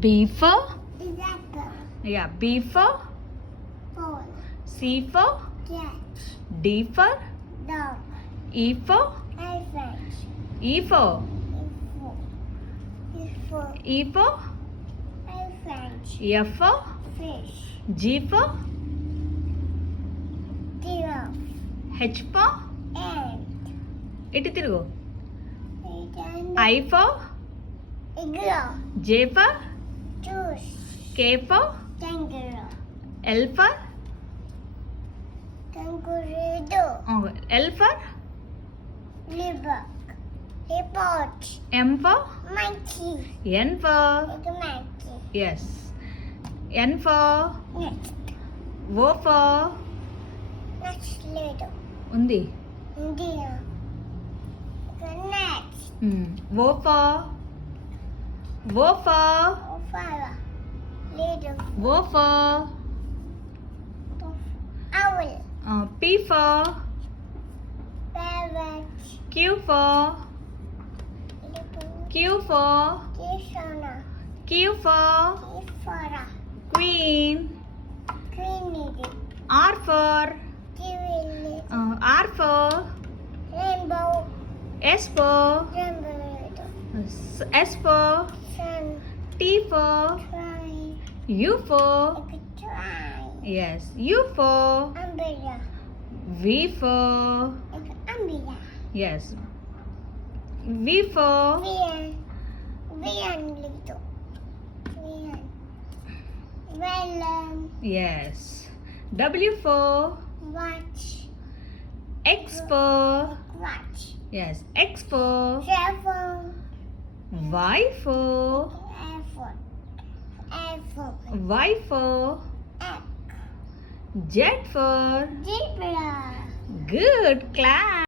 B for? Apple. Yeah, B for? Ball. C for? Cat. D for? Dog. E for? Elephant. E for? Elephant. E for? Elephant. F for? Fish. G for? Giraffe. H for? Ant. ఇటు తిరుగు. And I for? eagle. J for? Juice. K for? Kangaroo. L for? Kangaroo. L for? Liver. Report. M for? Monkey. N for? Monkey. Yes. N for? Next. O for? Next little. ఉంది. India. Next. O for? O for? Opera. Little. O for? Owl. P for? Parrot. Q for? Q for? Kishana. Q for? Kifara. Queen. Trinity. R for? Kiwi. R for? Rainbow. S for? Rainbow. S for? Sun. T for? Try. U for? Try. Yes. U for? Umbrella. V for? Umbrella. Yes. V for? Vian little. Vian. Vellum. Yes. W for? Watch. X for? Watch. Yes. X for? Travel. Y for? Effort. Effort. Y for? Egg. Z for? Zebra. Good class.